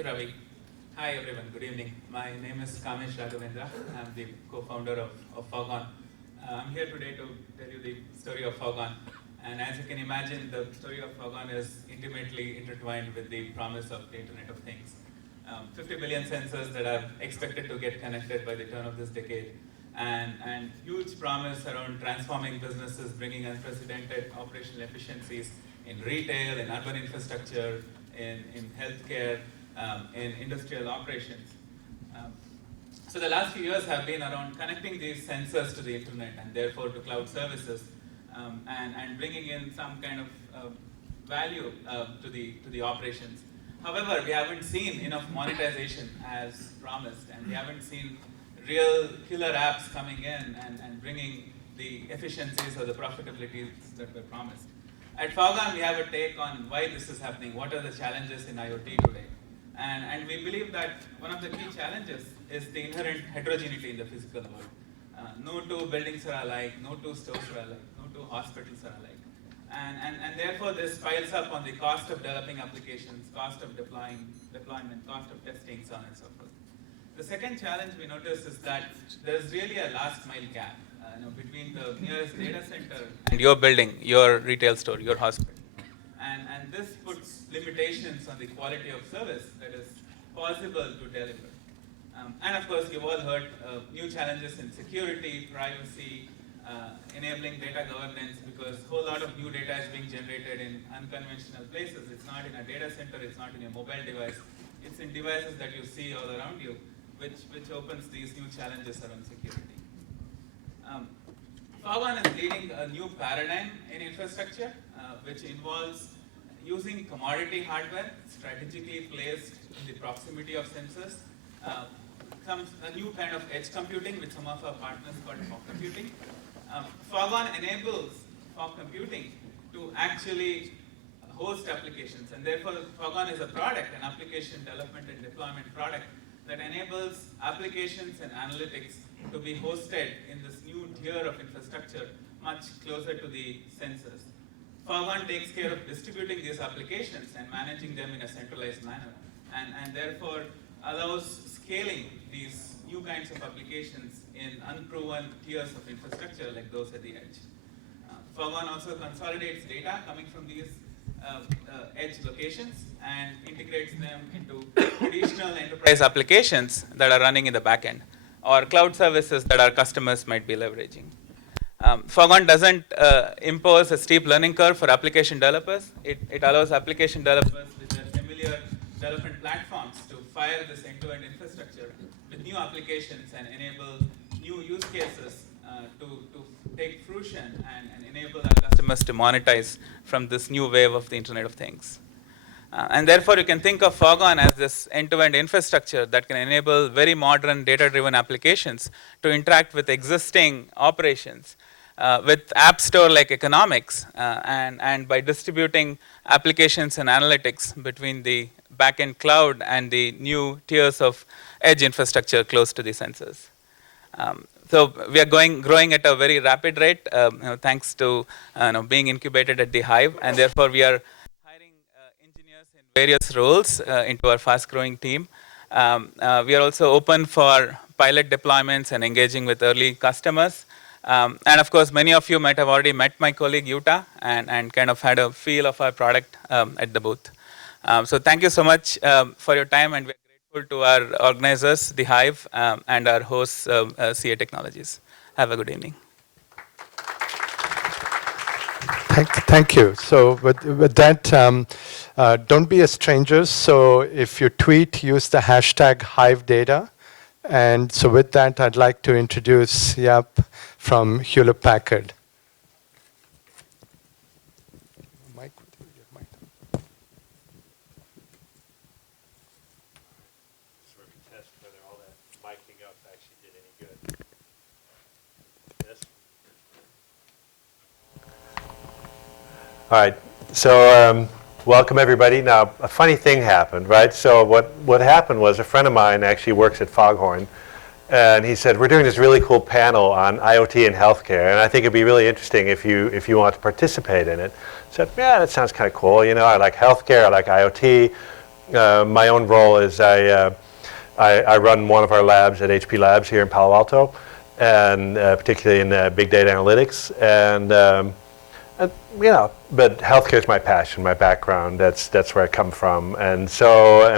you, Ravi. Hi, everyone. Good evening. My name is Kamesh Raghavendra. I'm the co-founder of Fogon. I'm here today to tell you the story of Fogon. And as you can imagine, the story of Fogon is intimately intertwined with the promise of the Internet of Things. 50 billion sensors that are expected to get connected by the turn of this decade. And huge promise around transforming businesses, bringing unprecedented operational efficiencies in retail, in urban infrastructure, in healthcare, in industrial operations. So the last few years have been around connecting these sensors to the internet and therefore to cloud services, and bringing in some kind of value to the operations. However, we haven't seen enough monetization as promised, and we haven't seen real killer apps coming in and bringing the efficiencies or the profitabilities that were promised. At Fogon, we have a take on why this is happening, what are the challenges in IoT today. And we believe that one of the key challenges is the inherent heterogeneity in the physical world. No two buildings are alike, no two stores are alike, no two hospitals are alike. And therefore this piles up on the cost of developing applications, cost of deployment, cost of testing, so on and so forth. The second challenge we notice is that there's really a last mile gap between the nearest data center and your building, your retail store, your hospital. And this puts limitations on the quality of service that is possible to deliver. And of course, you've all heard new challenges in security, privacy, enabling data governance, because a whole lot of new data is being generated in unconventional places. It's not in a data center, it's not in a mobile device, it's in devices that you see all around you, which opens these new challenges around security. Fogon is leading a new paradigm in infrastructure, which involves using commodity hardware strategically placed in the proximity of sensors, a new kind of edge computing, which some of our partners call fog computing. Fogon enables fog computing to actually host applications, and therefore Fogon is a product, an application development and deployment product that enables applications and analytics to be hosted in this new tier of infrastructure much closer to the sensors. Fogon takes care of distributing these applications and managing them in a centralized manner, and therefore allows scaling these new kinds of applications in unproven tiers of infrastructure like those at the edge. Fogon also consolidates data coming from these edge locations and integrates them into traditional enterprise applications that are running in the backend or cloud services that our customers might be leveraging. Fogon doesn't impose a steep learning curve for application developers. It allows application developers with their familiar development platforms to fire this end-to-end infrastructure with new applications and enable new use cases to take fruition and enable our customers to monetize from this new wave of the Internet of Things. And therefore, you can think of Fogon as this end-to-end infrastructure that can enable very modern data-driven applications to interact with existing operations with app store-like economics, and by distributing applications and analytics between the backend cloud and the new tiers of edge infrastructure close to the sensors. So we are growing at a very rapid rate, thanks to being incubated at the Hive, and therefore we are hiring engineers in various roles into our fast-growing team. We are also open for pilot deployments and engaging with early customers. And of course, many of you might have already met my colleague Yuta and kind of had a feel of our product at the booth. So thank you so much for your time, and we're grateful to our organizers, the Hive, and our hosts, CA Technologies. Have a good evening. Thank you. So with that, don't be a stranger. So if you tweet, use the hashtag HiveData. And so with that, I'd like to introduce Yap from Hewlett Packard. All right, so welcome everybody. Now, a funny thing happened, right? So what happened was a friend of mine actually works at Foghorn, and he said, we're doing this really cool panel on IoT and healthcare, and I think it'd be really interesting if you want to participate in it. I said, yeah, that sounds kind of cool. You know, I like healthcare, I like IoT. my own role is I run one of our labs at HP Labs here in Palo Alto, and particularly in big data analytics. And but healthcare is my passion, my background. That's where I come from. And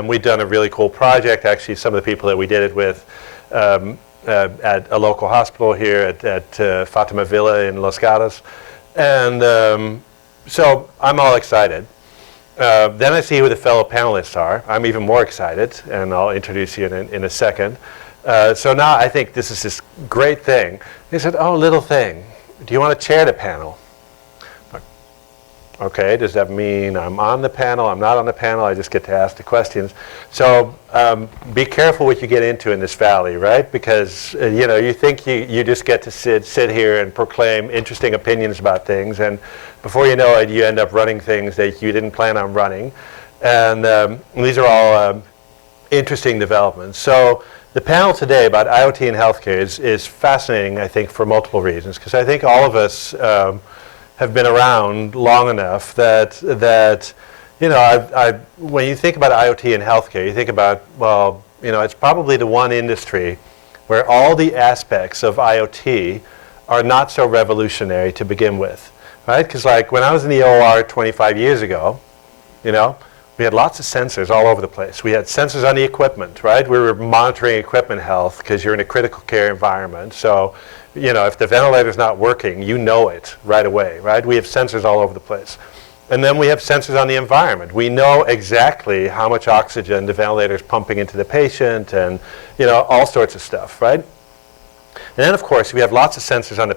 we've done a really cool project. Actually, some of the people that we did it with at a local hospital here at Fatima Villa in Los Gatos. And so I'm all excited. Then I see who the fellow panelists are. I'm even more excited, and I'll introduce you in a second. So now I think this is this great thing. They said, oh, little thing, do you want to chair the panel? Okay, does that mean I'm on the panel, I'm not on the panel, I just get to ask the questions? So be careful what you get into in this valley, right? Because you think you just get to sit here and proclaim interesting opinions about things, and before you know it, you end up running things that you didn't plan on running. And these are all interesting developments. So the panel today about IoT and healthcare is fascinating, I think, for multiple reasons, because I think all of us have been around long enough that when you think about IoT and healthcare, you think about, well, it's probably the one industry where all the aspects of IoT are not so revolutionary to begin with, right? Because like when I was in the OR 25 years ago, we had lots of sensors all over the place. We had sensors on the equipment, right? We were monitoring equipment health because you're in a critical care environment. So if the ventilator's not working, you know it right away, right? We have sensors all over the place. And then we have sensors on the environment. We know exactly how much oxygen the ventilator is pumping into the patient and, all sorts of stuff, right? And then, of course, we have lots of sensors on the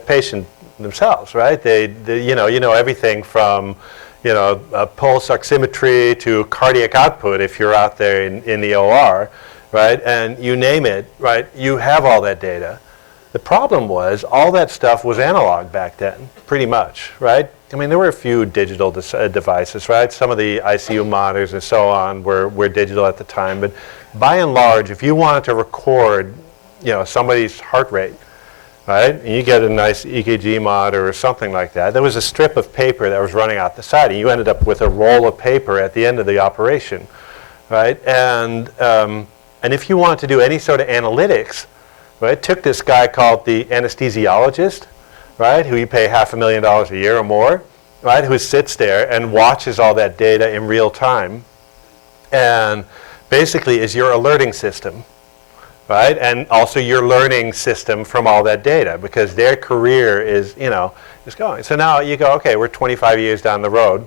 patient themselves, right? They everything from, pulse oximetry to cardiac output if you're out there in the OR, right? And you name it, right? You have all that data. The problem was all that stuff was analog back then, pretty much, right? I mean, there were a few digital devices, right? Some of the ICU monitors and so on were digital at the time. But by and large, if you wanted to record, somebody's heart rate, right? And you get a nice EKG monitor or something like that. There was a strip of paper that was running out the side, and you ended up with a roll of paper at the end of the operation, right? And if you wanted to do any sort of analytics, right, it took this guy called the anesthesiologist, right, who you pay $500,000 a year or more, right, who sits there and watches all that data in real time, and basically is your alerting system, right, and also your learning system from all that data, because their career is going. So now you go, okay, we're 25 years down the road.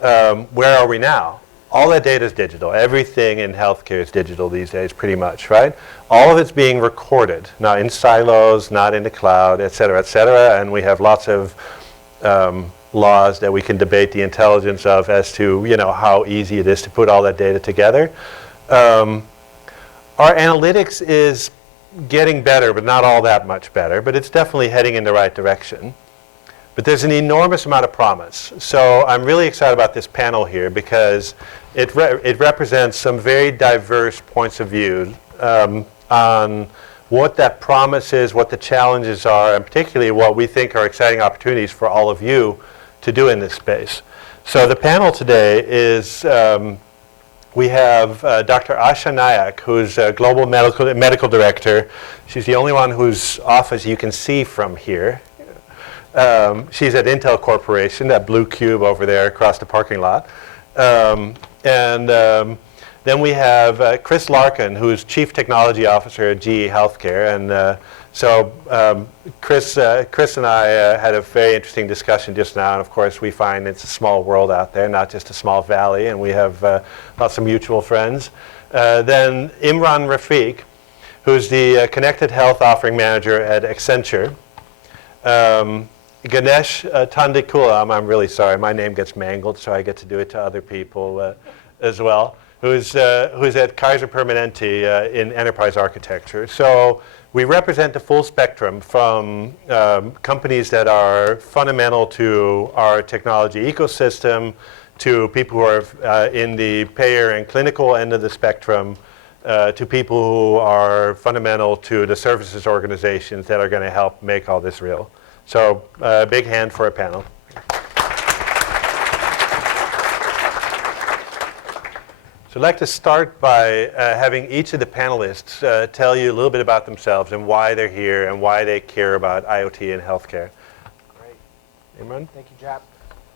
Where are we now? All that data is digital. Everything in healthcare is digital these days, pretty much, right? All of it's being recorded, not in silos, not in the cloud, et cetera, and we have lots of laws that we can debate the intelligence of as to, how easy it is to put all that data together. Our analytics is getting better, but not all that much better, but it's definitely heading in the right direction. But there's an enormous amount of promise. So I'm really excited about this panel here because it represents some very diverse points of view on what that promise is, what the challenges are, and particularly what we think are exciting opportunities for all of you to do in this space. So the panel today is, we have Dr. Asha Nayak, who's a global medical director. She's the only one whose office you can see from here. She's at Intel Corporation, that blue cube over there across the parking lot. Then we have Chris Larkin, who's Chief Technology Officer at GE Healthcare. And Chris and I had a very interesting discussion just now. And of course, we find it's a small world out there, not just a small valley. And we have lots of mutual friends. Then Imran Rafiq, who's the Connected Health Offering Manager at Accenture. Ganesh Tandikulam, I'm really sorry, my name gets mangled, so I get to do it to other people as well, who's at Kaiser Permanente in enterprise architecture. So we represent the full spectrum from companies that are fundamental to our technology ecosystem to people who are in the payer and clinical end of the spectrum, to people who are fundamental to the services organizations that are going to help make all this real. So big hand for a panel. So I'd like to start by having each of the panelists tell you a little bit about themselves and why they're here and why they care about IoT and healthcare. Great. Imran? Thank you, Jap.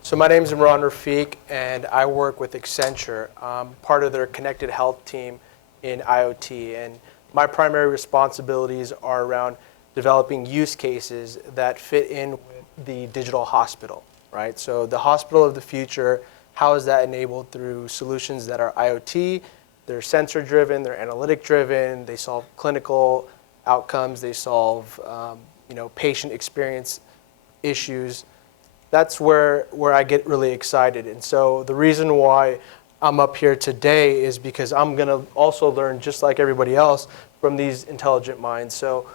So my name is Imran Rafiq, and I work with Accenture. I'm part of their connected health team in IoT. And my primary responsibilities are around developing use cases that fit in with the digital hospital, right? So the hospital of the future, how is that enabled through solutions that are IoT? They're sensor-driven, they're analytic-driven, they solve clinical outcomes, they solve patient experience issues. That's where I get really excited. And so the reason why I'm up here today is because I'm going to also learn, just like everybody else, from these intelligent minds. So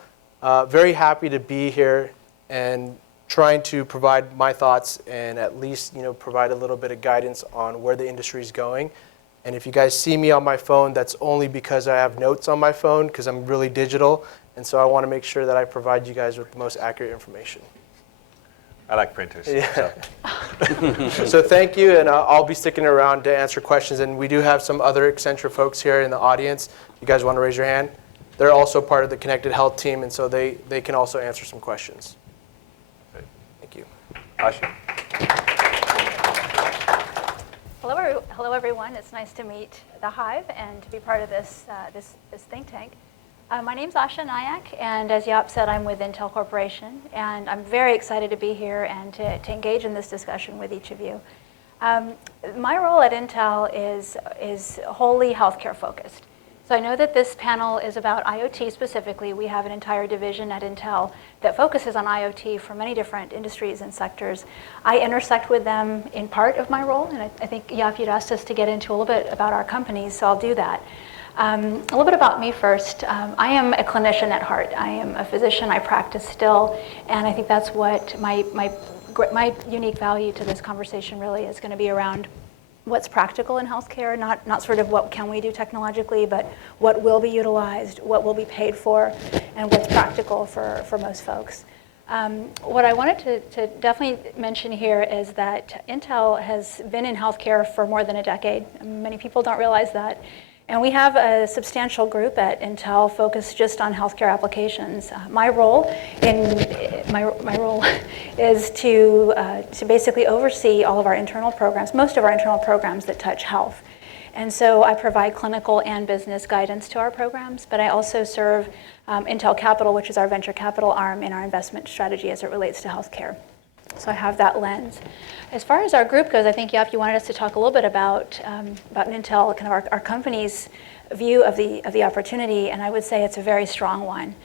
very happy to be here and trying to provide my thoughts and at least provide a little bit of guidance on where the industry is going. And if you guys see me on my phone, that's only because I have notes on my phone because I'm really digital. And so I want to make sure that I provide you guys with the most accurate information. I like printers. Yeah. So thank you, and I'll be sticking around to answer questions. And we do have some other Accenture folks here in the audience. You guys want to raise your hand? They're also part of the Connected Health team, and so they can also answer some questions. Okay. Thank you. Asha? Hello, everyone. It's nice to meet the Hive and to be part of this think tank. My name's Asha Nayak, and as Jaap said, I'm with Intel Corporation, and I'm very excited to be here and to engage in this discussion with each of you. My role at Intel is wholly healthcare focused. So I know that this panel is about IoT specifically. We have an entire division at Intel that focuses on IoT for many different industries and sectors. I intersect with them in part of my role, and I think Jaap, you'd asked us to get into a little bit about our companies, so I'll do that. A little bit about me first. I am a clinician at heart. I am a physician. I practice still, and I think that's what my unique value to this conversation really is going to be around what's practical in healthcare, not sort of what can we do technologically, but what will be utilized, what will be paid for, and what's practical for most folks. What I wanted to definitely mention here is that Intel has been in healthcare for more than a decade. Many people don't realize that. And we have a substantial group at Intel focused just on healthcare applications. My role is to basically oversee all of our internal programs, most of our internal programs that touch health. And so I provide clinical and business guidance to our programs, but I also serve Intel Capital, which is our venture capital arm in our investment strategy as it relates to healthcare. So I have that lens. As far as our group goes, I think, Jaap, you wanted us to talk a little bit about Intel, kind of our company's view of the opportunity, and I would say it's a very strong one.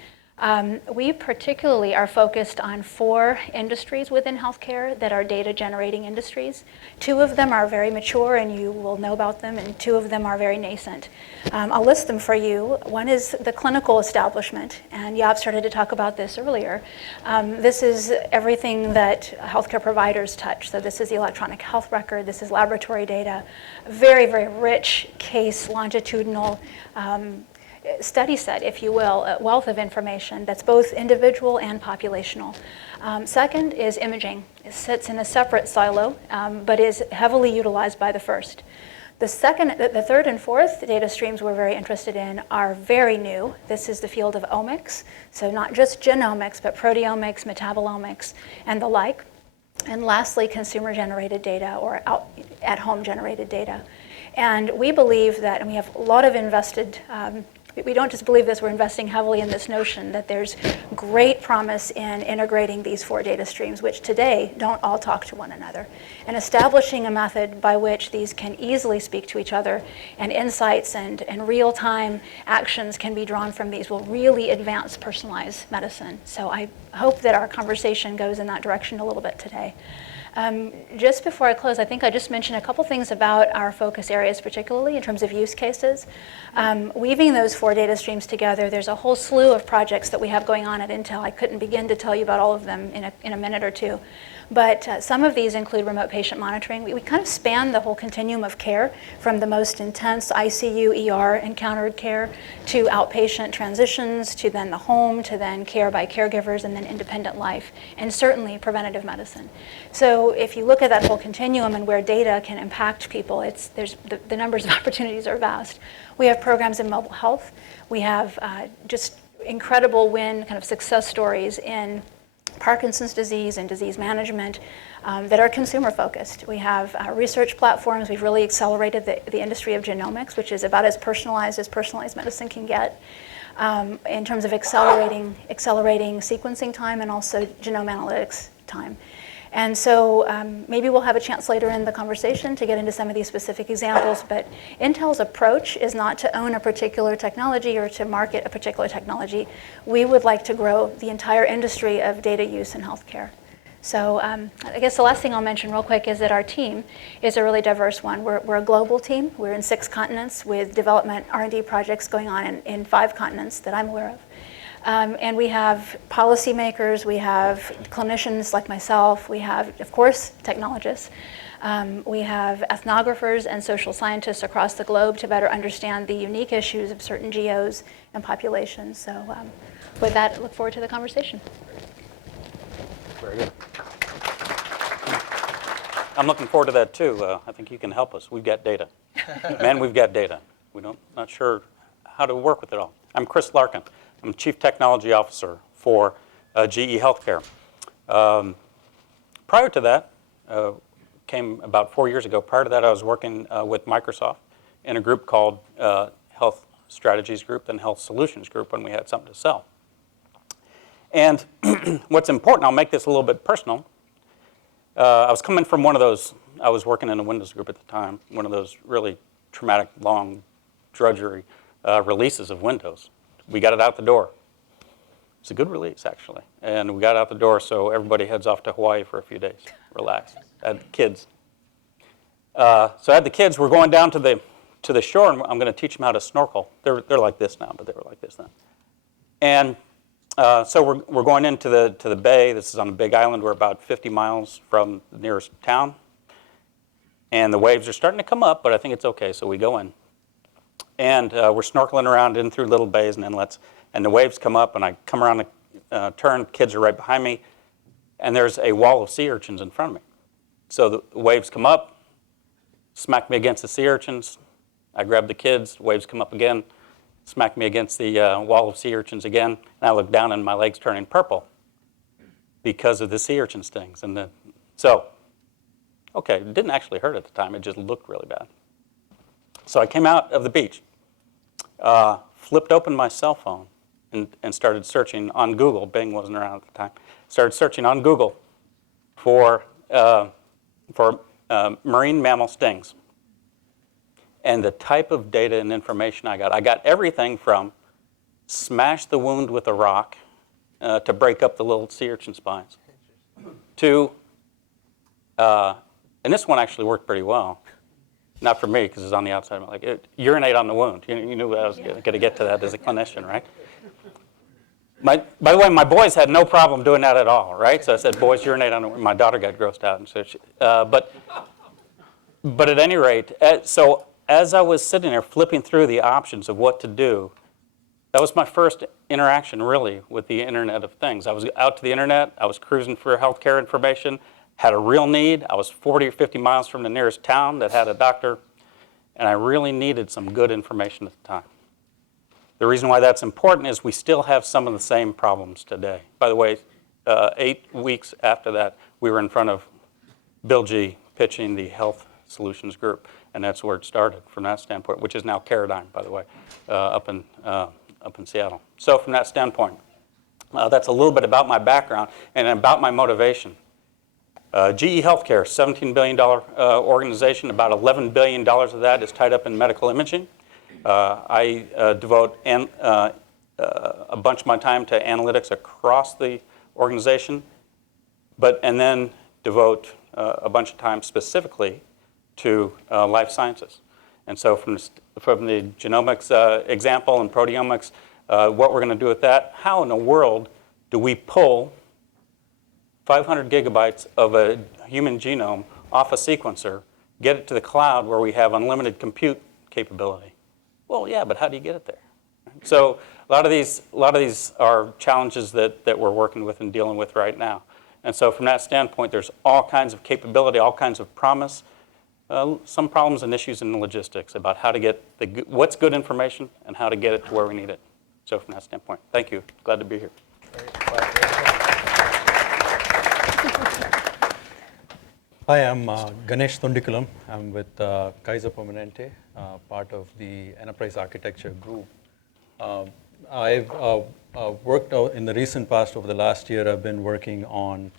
We particularly are focused on 4 industries within healthcare that are data-generating industries. 2 of them are very mature, and you will know about them, and 2 of them are very nascent. I'll list them for you. One is the clinical establishment, and Jaap started to talk about this earlier. This is everything that healthcare providers touch. So this is the electronic health record. This is laboratory data. Very, very rich case longitudinal study set, if you will, a wealth of information that's both individual and populational. Second is imaging. It sits in a separate silo, but is heavily utilized by the first. The third and fourth data streams we're very interested in are very new. This is the field of omics, so not just genomics, but proteomics, metabolomics, and the like. And lastly, consumer-generated data or at-home generated data. And we believe that, and we have a lot of invested we don't just believe this, we're investing heavily in this notion that there's great promise in integrating these 4 data streams, which today don't all talk to one another, and establishing a method by which these can easily speak to each other, and insights and real-time actions can be drawn from these will really advance personalized medicine. So I hope that our conversation goes in that direction a little bit today. Just before I close, I think I just mentioned a couple things about our focus areas, particularly in terms of use cases. Weaving those 4 data streams together, there's a whole slew of projects that we have going on at Intel. I couldn't begin to tell you about all of them in a minute or two. But some of these include remote patient monitoring. We kind of span the whole continuum of care, from the most intense ICU, ER encountered care, to outpatient transitions, to then the home, to then care by caregivers, and then independent life, and certainly preventative medicine. So so if you look at that whole continuum and where data can impact people, the numbers of opportunities are vast. We have programs in mobile health. We have just incredible win kind of success stories in Parkinson's disease and disease management that are consumer focused. We have research platforms. We've really accelerated the industry of genomics, which is about as personalized medicine can get, in terms of accelerating sequencing time and also genome analytics time. And so maybe we'll have a chance later in the conversation to get into some of these specific examples, but Intel's approach is not to own a particular technology or to market a particular technology. We would like to grow the entire industry of data use in healthcare. So I guess the last thing I'll mention real quick is that our team is a really diverse one. We're a global team. We're in 6 continents with development R&D projects going on in 5 continents that I'm aware of. And we have policymakers, we have clinicians like myself, we have, of course, technologists. We have ethnographers and social scientists across the globe to better understand the unique issues of certain geos and populations. So with that, I look forward to the conversation. Very good. I'm looking forward to that too. I think you can help us. We've got data. Man, we've got data. Not sure how to work with it all. I'm Chris Larkin. I'm Chief Technology Officer for GE Healthcare. Prior to that, came about 4 years ago. Prior to that, I was working with Microsoft in a group called Health Strategies Group and Health Solutions Group when we had something to sell. And what's important, I'll make this a little bit personal. I was coming from one of those, I was working in a Windows group at the time, one of those really traumatic, long, drudgery releases of Windows. We got it out the door. It's a good release, actually. And we got it out the door, so everybody heads off to Hawaii for a few days. Relax. I had the kids. So I had the kids. We're going down to the shore, and I'm going to teach them how to snorkel. They're like this now, but they were like this then. And so we're going into the bay. This is on a big island. We're about 50 miles from the nearest town. And the waves are starting to come up, but I think it's okay, so we go in. And we're snorkeling around in through little bays and inlets, and the waves come up, and I come around the turn, kids are right behind me, and there's a wall of sea urchins in front of me. So the waves come up, smack me against the sea urchins, I grab the kids, waves come up again, smack me against the wall of sea urchins again, and I look down and my leg's turning purple because of the sea urchin stings. So, okay, it didn't actually hurt at the time, it just looked really bad. So I came out of the beach, flipped open my cell phone, and started searching on Google. Bing wasn't around at the time. Started searching on Google for marine mammal stings. And the type of data and information I got everything from smash the wound with a rock to break up the little sea urchin spines, to, and this one actually worked pretty well. Not for me, because it's on the outside. Like, urinate on the wound. You knew I was going to get to that as a clinician, right? By the way, my boys had no problem doing that at all, right? So I said, boys, urinate on the wound. My daughter got grossed out. And so but at any rate, so as I was sitting there flipping through the options of what to do, that was my first interaction, really, with the Internet of Things. I was out to the Internet. I was cruising for healthcare information. Had a real need. I was 40 or 50 miles from the nearest town that had a doctor, and I really needed some good information at the time. The reason why that's important is we still have some of the same problems today. By the way, 8 weeks after that, we were in front of Bill G. pitching the Health Solutions Group, and that's where it started from that standpoint, which is now Paradigm, by the way, up in Seattle. So from that standpoint, that's a little bit about my background and about my motivation. GE Healthcare, $17 billion organization. About $11 billion of that is tied up in medical imaging. I devote a bunch of my time to analytics across the organization, and then devote a bunch of time specifically to life sciences. And so from the genomics example and proteomics, what we're going to do with that, how in the world do we pull 500 gigabytes of a human genome off a sequencer, get it to the cloud where we have unlimited compute capability? Well, yeah, but how do you get it there? So a lot of these are challenges that we're working with and dealing with right now. And so from that standpoint, there's all kinds of capability, all kinds of promise, some problems and issues in the logistics about how to get what's good information and how to get it to where we need it. So from that standpoint, thank you. Glad to be here. Hi, I'm Ganesh Thundikulam. I'm with Kaiser Permanente, part of the Enterprise Architecture Group. I've worked out in the recent past, over the last year, I've been working on,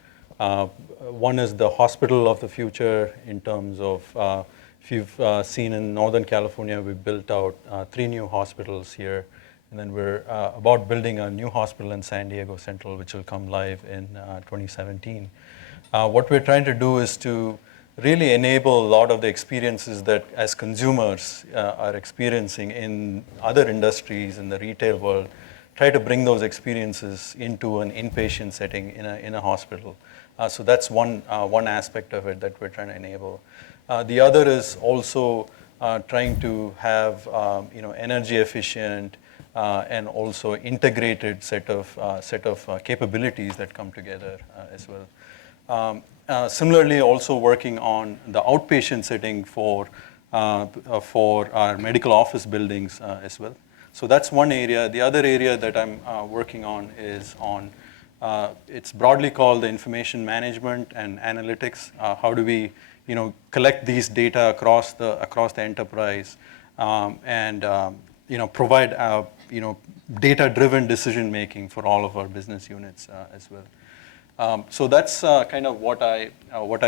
one is the hospital of the future in terms of, if you've seen in Northern California, we built out 3 new hospitals here. And then we're about building a new hospital in San Diego Central, which will come live in 2017. What we're trying to do is to really enable a lot of the experiences that as consumers are experiencing in other industries in the retail world, try to bring those experiences into an inpatient setting in a hospital. So that's one aspect of it that we're trying to enable. The other is also trying to have energy efficient and also integrated set of capabilities that come together as well. Similarly, also working on the outpatient setting for our medical office buildings as well. So that's one area. The other area that I'm working on is on, it's broadly called the information management and analytics. How do we collect these data across the enterprise and provide data-driven decision making for all of our business units as well. So that's kind of what I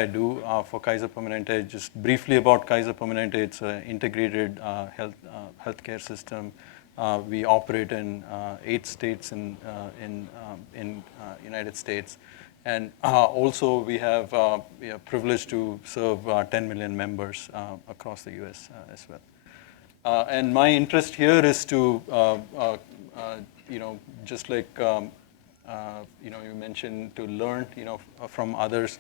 do for Kaiser Permanente. Just briefly about Kaiser Permanente, it's an integrated healthcare system. We operate in 8 states in United States, and also we have privileged to serve 10 million members across the U.S. As well. And my interest here is to just like you mentioned, to learn from others.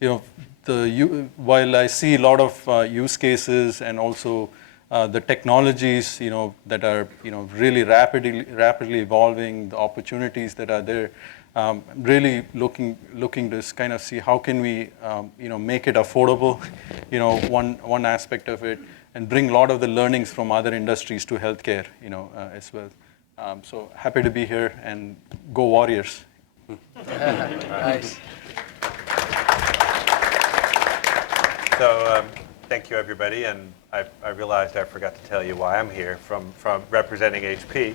While I see a lot of use cases and also the technologies that are really rapidly evolving, the opportunities that are there, really looking to kind of see how can we make it affordable, one aspect of it, and bring a lot of the learnings from other industries to healthcare as well. So happy to be here, and go Warriors. Nice. So thank you, everybody. And I realized I forgot to tell you why I'm here from representing HP.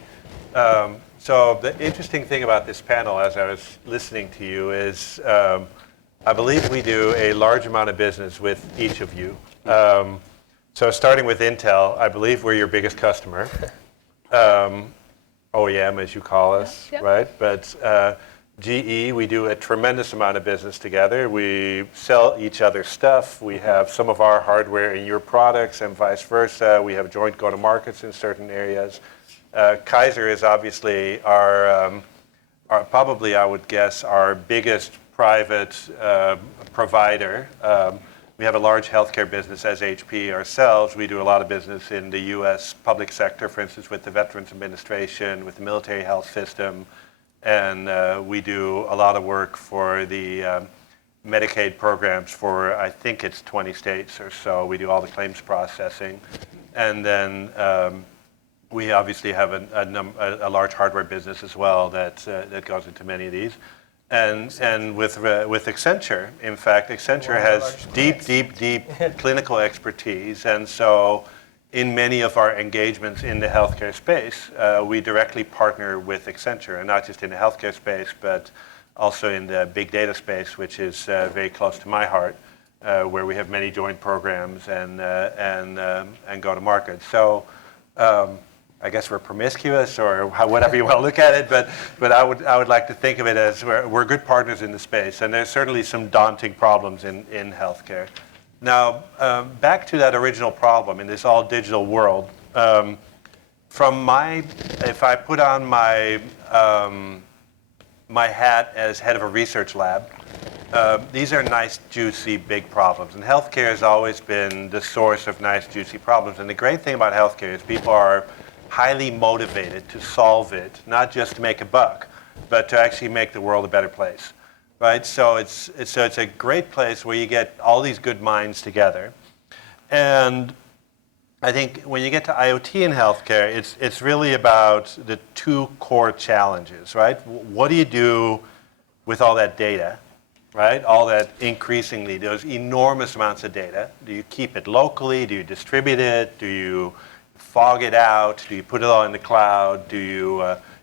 So the interesting thing about this panel, as I was listening to you, is I believe we do a large amount of business with each of you. So starting with Intel, I believe we're your biggest customer. OEM, as you call us, Yep. right? But GE, we do a tremendous amount of business together. We sell each other stuff. We have some of our hardware in your products and vice versa. We have joint go-to-markets in certain areas. Kaiser is obviously our probably, I would guess, our biggest private provider. We have a large healthcare business as HP ourselves. We do a lot of business in the U.S. public sector, for instance, with the Veterans Administration, with the military health system. And we do a lot of work for the Medicaid programs for, I think it's 20 states or so. We do all the claims processing. And then we obviously have a large hardware business as well that goes into many of these. And with Accenture, in fact, Accenture has deep clinical expertise. And so in many of our engagements in the healthcare space, we directly partner with Accenture, and not just in the healthcare space, but also in the big data space, which is very close to my heart, where we have many joint programs and go to market. So I guess we're promiscuous, or whatever you want to look at it, but I would like to think of it as we're good partners in the space, and there's certainly some daunting problems in healthcare. Now, back to that original problem in this all-digital world. If I put on my my hat as head of a research lab, these are nice, juicy, big problems. And healthcare has always been the source of nice, juicy problems. And the great thing about healthcare is people are highly motivated to solve it, not just to make a buck, but to actually make the world a better place. right? So it's a great place where you get all these good minds together. And I think when you get to IoT in healthcare, it's really about the two core challenges, right? What do you do with all that data, right? All that increasingly, those enormous amounts of data. Do you keep it locally? Do you distribute it? Do you fog it out? Do you put it all in the cloud? Do you,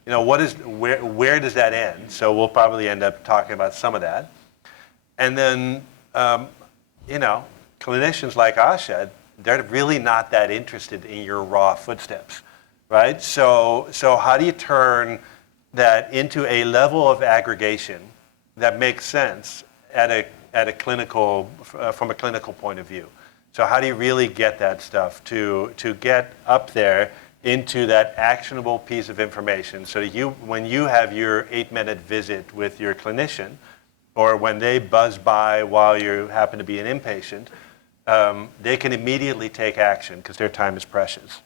where does that end? So we'll probably end up talking about some of that. And then, clinicians like Asha, they're really not that interested in your raw footsteps, right? So how do you turn that into a level of aggregation that makes sense at a clinical, from a clinical point of view? So how do you really get that stuff to get up there into that actionable piece of information so that when you have your 8-minute visit with your clinician, or when they buzz by while you happen to be an inpatient, they can immediately take action because their time is precious.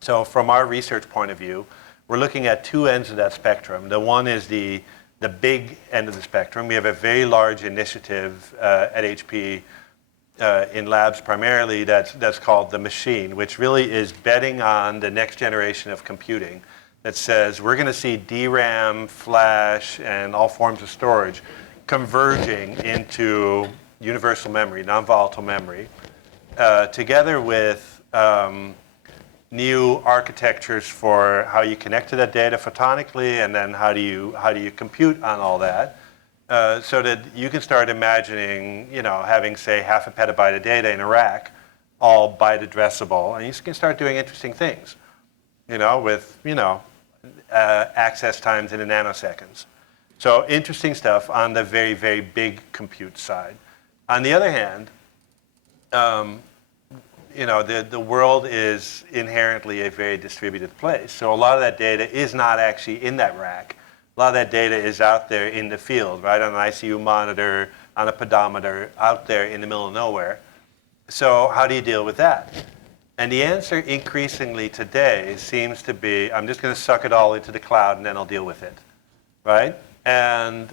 So from our research point of view, we're looking at two ends of that spectrum. The one is the big end of the spectrum. We have a very large initiative at HP in labs primarily that's called the machine, which really is betting on the next generation of computing that says we're going to see DRAM, flash, and all forms of storage converging into universal memory, non-volatile memory, together with new architectures for how you connect to that data photonically, and then how do you compute on all that, so that you can start imagining, having say 0.5 petabyte of data in a rack, all byte addressable, and you can start doing interesting things, with access times in the nanoseconds. So interesting stuff on the very, very big compute side. On the other hand, the world is inherently a very distributed place. So a lot of that data is not actually in that rack. A lot of that data is out there in the field, right, on an ICU monitor, on a pedometer, out there in the middle of nowhere. So how do you deal with that? And the answer increasingly today seems to be, I'm just going to suck it all into the cloud and then I'll deal with it, right? And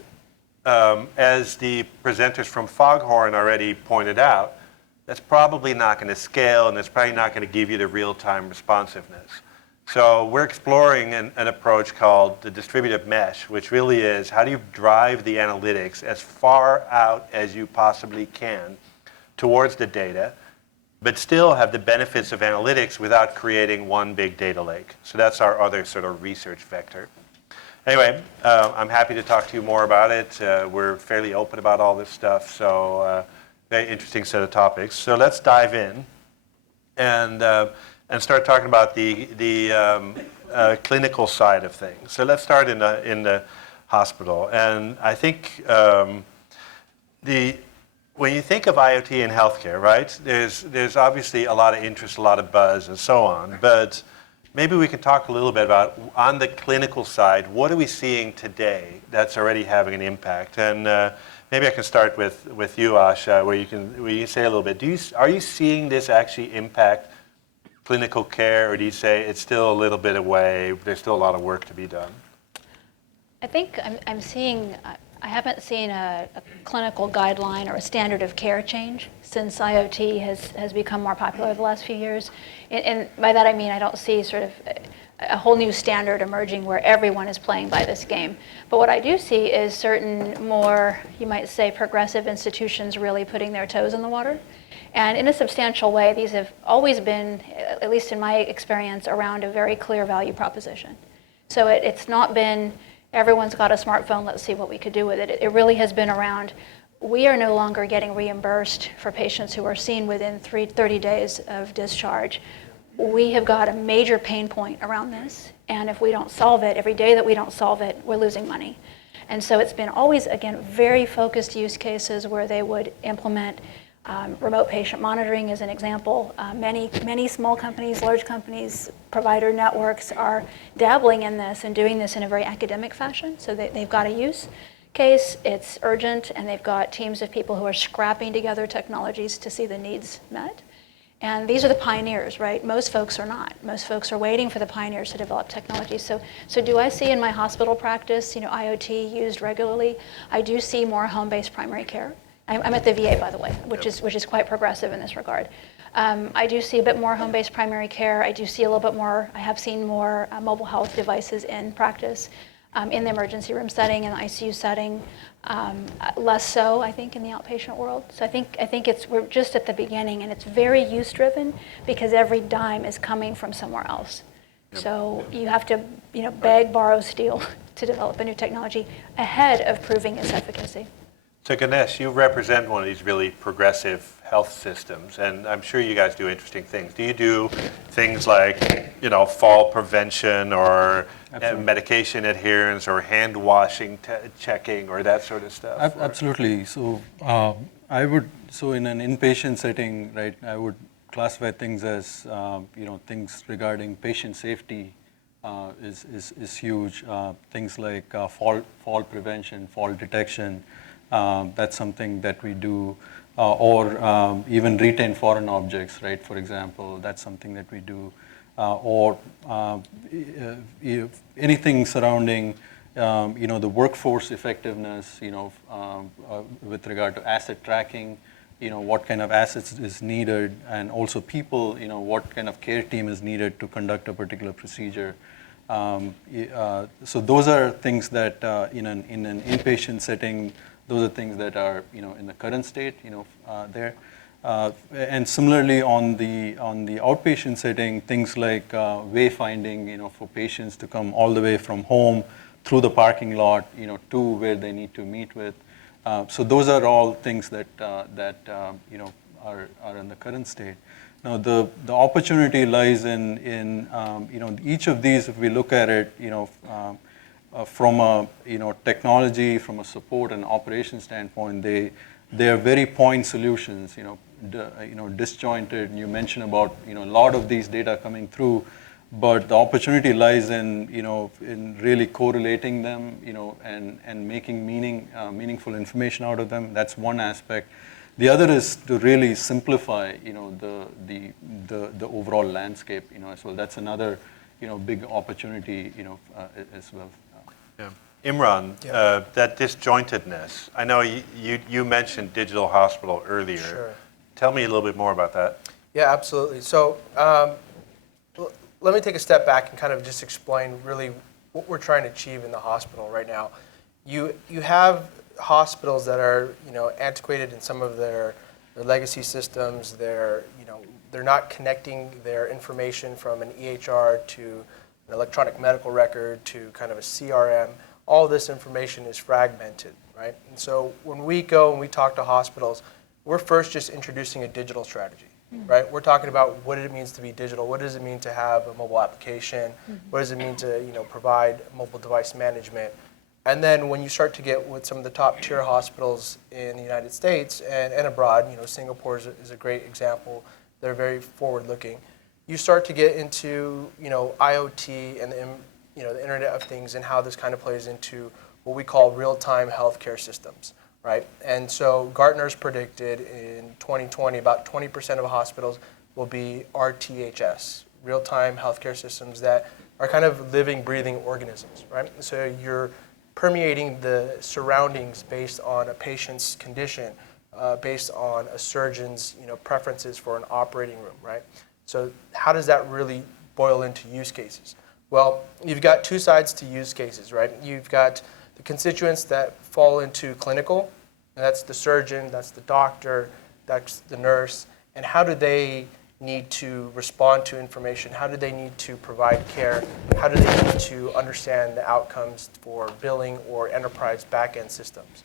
as the presenters from Foghorn already pointed out, that's probably not going to scale, and it's probably not going to give you the real-time responsiveness. So we're exploring an approach called the distributed mesh, which really is how do you drive the analytics as far out as you possibly can towards the data, but still have the benefits of analytics without creating one big data lake. So that's our other sort of research vector. Anyway, I'm happy to talk to you more about it. We're fairly open about all this stuff, so very interesting set of topics. So let's dive in and start talking about the clinical side of things. So let's start in the hospital. And I think when you think of IoT in healthcare, right, there's obviously a lot of interest, a lot of buzz, and so on. But maybe we can talk a little bit about, on the clinical side, what are we seeing today that's already having an impact? And maybe I can start with you, Asha, where you can say a little bit. Are you seeing this actually impact clinical care, or do you say it's still a little bit away, there's still a lot of work to be done? I think I'm seeing, I haven't seen a clinical guideline or a standard of care change since IoT has become more popular the last few years. And by that I mean I don't see sort of a whole new standard emerging where everyone is playing by this game. But what I do see is certain more, you might say, progressive institutions really putting their toes in the water. And in a substantial way, these have always been, at least in my experience, around a very clear value proposition. So it's not been, everyone's got a smartphone, let's see what we could do with it. It really has been around, we are no longer getting reimbursed for patients who are seen within 30 days of discharge. We have got a major pain point around this, and if we don't solve it, every day that we don't solve it, we're losing money. And so it's been always, again, very focused use cases where they would implement remote patient monitoring as an example. Many small companies, large companies, provider networks are dabbling in this and doing this in a very academic fashion. So they've got a use case, it's urgent, and they've got teams of people who are scrapping together technologies to see the needs met. And these are the pioneers, right? Most folks are not. Most folks are waiting for the pioneers to develop technology. So do I see in my hospital practice, IoT used regularly? I do see more home-based primary care. I'm at the VA, by the way, which is quite progressive in this regard. I do see a bit more home-based primary care. I do see a little bit more, I have seen more mobile health devices in practice, in the emergency room setting, in the ICU setting. Less so, I think, in the outpatient world. So I think we're just at the beginning, and it's very use-driven because every dime is coming from somewhere else. So you have to, beg, borrow, steal to develop a new technology ahead of proving its efficacy. So Ganesh, you represent one of these really progressive health systems, and I'm sure you guys do interesting things. Do you do things like, fall prevention or medication adherence or hand washing checking or that sort of stuff? Absolutely. So so in an inpatient setting, right, I would classify things as, things regarding patient safety is huge. Things like fall prevention, fall detection. That's something that we do, or even retain foreign objects, right? For example, that's something that we do, or anything surrounding, the workforce effectiveness, with regard to asset tracking, what kind of assets is needed, and also people, what kind of care team is needed to conduct a particular procedure. So those are things that in an inpatient setting. Those are things that are, in the current state, there. And similarly, on the outpatient setting, things like wayfinding, for patients to come all the way from home through the parking lot, to where they need to meet with. So those are all things that are in the current state. Now, the opportunity lies in each of these. If we look at it, from a technology, from a support and operation standpoint, they are very point solutions. Disjointed. You mentioned about a lot of these data coming through, but the opportunity lies in in really correlating them, and making meaningful information out of them. That's one aspect. The other is to really simplify the overall landscape as well. That's another big opportunity as well. Yeah. Imran, that disjointedness, I know you mentioned digital hospital earlier. Sure. Tell me a little bit more about that. Yeah, absolutely. So let me take a step back and kind of just explain really what we're trying to achieve in the hospital right now. You have hospitals that are antiquated in some of their legacy systems. They're not connecting their information from an EHR to an electronic medical record to kind of a CRM. All this information is fragmented, right? And so when we go and we talk to hospitals, we're first just introducing a digital strategy, right? We're talking about what it means to be digital. What does it mean to have a mobile application? What does it mean to provide mobile device management? And then when you start to get with some of the top tier hospitals in the United States and abroad, Singapore is a great example. They're very forward looking. You start to get into IoT and the Internet of Things and how this kind of plays into what we call real-time healthcare systems, right? And so Gartner's predicted in 2020 about 20% of hospitals will be RTHS, real-time healthcare systems that are kind of living, breathing organisms, right? So you're permeating the surroundings based on a patient's condition, based on a surgeon's preferences for an operating room, right? So how does that really boil into use cases? Well, you've got two sides to use cases, right? You've got the constituents that fall into clinical, and that's the surgeon, that's the doctor, that's the nurse, and how do they need to respond to information? How do they need to provide care? How do they need to understand the outcomes for billing or enterprise back-end systems?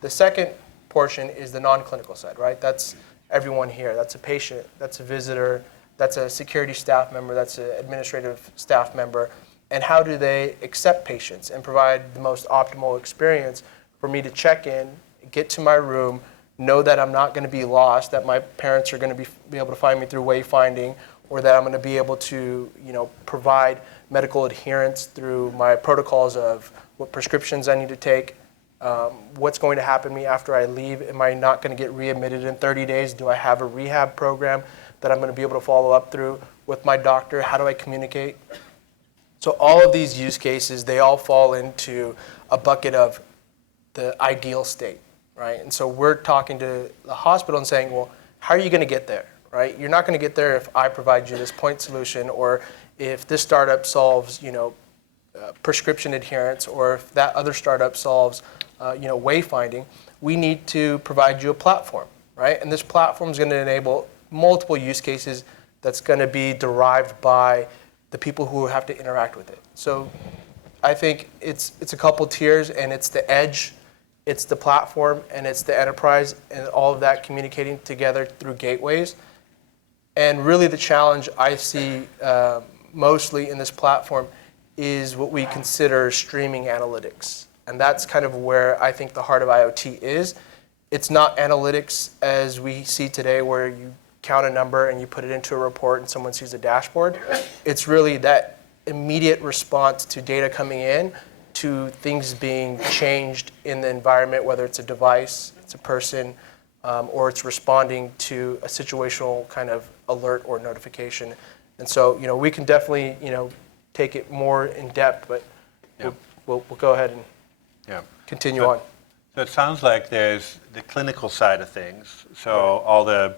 The second portion is the non-clinical side, right? That's everyone here. That's a patient, that's a visitor, that's a security staff member, that's an administrative staff member. And how do they accept patients and provide the most optimal experience for me to check in, get to my room, know that I'm not going to be lost, that my parents are going to be able to find me through wayfinding, or that I'm going to be able to provide medical adherence through my protocols of what prescriptions I need to take, what's going to happen to me after I leave. Am I not going to get readmitted in 30 days? Do I have a rehab program? that I'm going to be able to follow up through with my doctor? How do I communicate? So all of these use cases, they all fall into a bucket of the ideal state, right? And so we're talking to the hospital and saying, well, how are you going to get there, right? You're not going to get there if I provide you this point solution, or if this startup solves, prescription adherence, or if that other startup solves, wayfinding. We need to provide you a platform, right? And this platform is going to enable multiple use cases that's going to be derived by the people who have to interact with it. So I think it's a couple tiers, and it's the edge, it's the platform, and it's the enterprise, and all of that communicating together through gateways. And really the challenge I see mostly in this platform is what we consider streaming analytics. And that's kind of where I think the heart of IoT is. It's not analytics as we see today, where you count a number and you put it into a report and someone sees a dashboard. It's really that immediate response to data coming in, to things being changed in the environment, whether it's a device, it's a person, or it's responding to a situational kind of alert or notification. And so, we can definitely, take it more in depth, but we'll go ahead and continue on. So it sounds like there's the clinical side of things. So all the,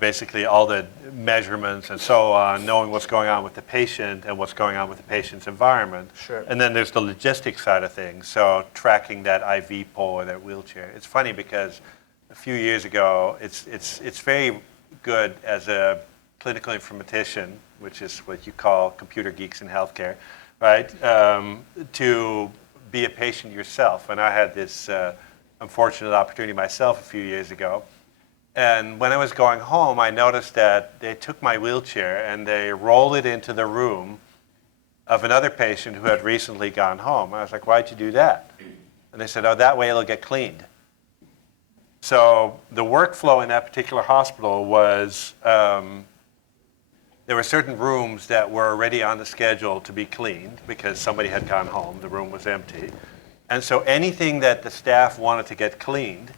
basically all the measurements and so on, knowing what's going on with the patient and what's going on with the patient's environment. Sure. And then there's the logistics side of things. So tracking that IV pole or that wheelchair. It's funny because a few years ago, it's very good as a clinical informatician, which is what you call computer geeks in healthcare, right? To be a patient yourself. And I had this unfortunate opportunity myself a few years ago. And when I was going home, I noticed that they took my wheelchair and they rolled it into the room of another patient who had recently gone home. I was like, why'd you do that? And they said, oh, that way it'll get cleaned. So the workflow in that particular hospital was there were certain rooms that were already on the schedule to be cleaned because somebody had gone home, the room was empty. And so anything that the staff wanted to get cleaned,